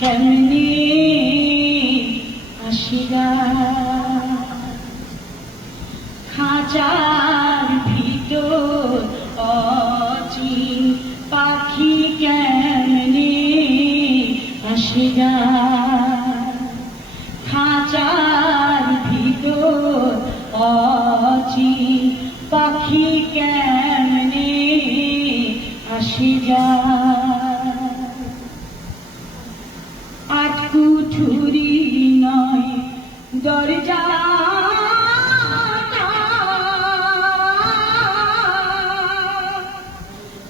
কেমনি আসিরা খাঁচার ভিতর অচি পাখি কেমনি আসিরা খাঁচার ভিতর অচি পাখি কেমনি আসিরা দরজা।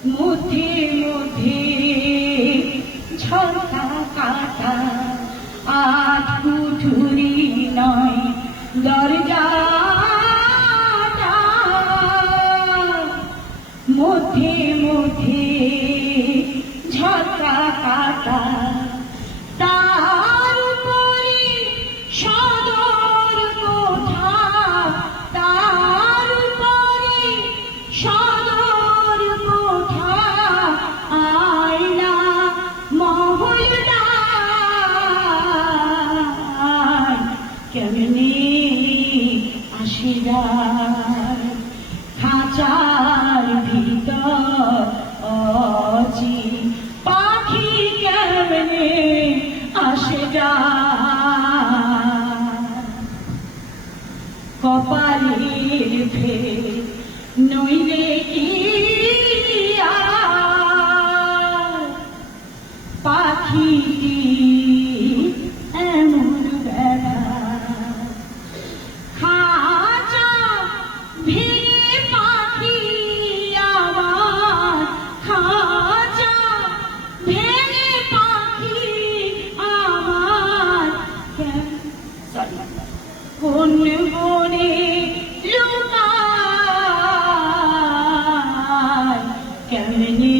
মধ্যে মধ্যে ঝলকা কাটা আজ নয় দরজা Senhor. কোন বনে লুকায়, কেমনি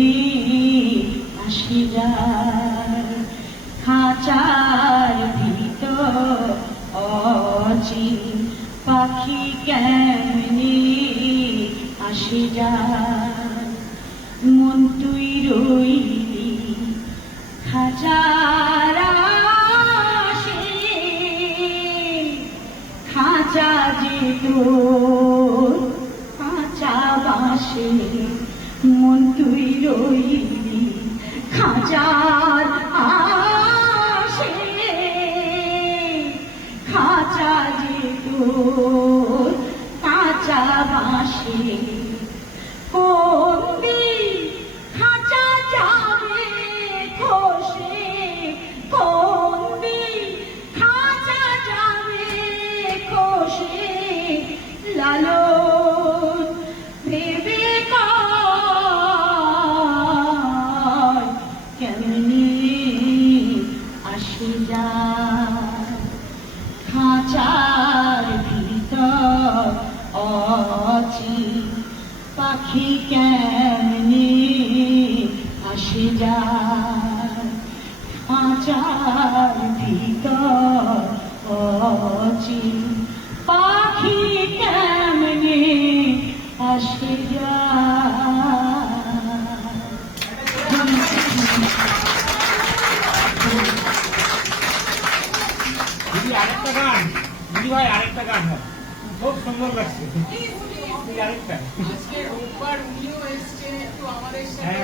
আসি যায়? খাঁচার ভিতর অচিন পাখি কেমনি আসি যায়? মন তুই রইলি মন তুই রইলি খাঁচার আসে খাঁচা যে তোর কাঁচা বাসে কোন পাখি কেমনি আসে যায়? খাঁচার ভিতর অচি পাখি কেমনি আসে যায়? আরেকটা গান। দিদি ভাই, আরেকটা গান হয়। খুব সুন্দর লাগছে। আজকে রোববার উনিও এসছে একটু আমাদের সাথে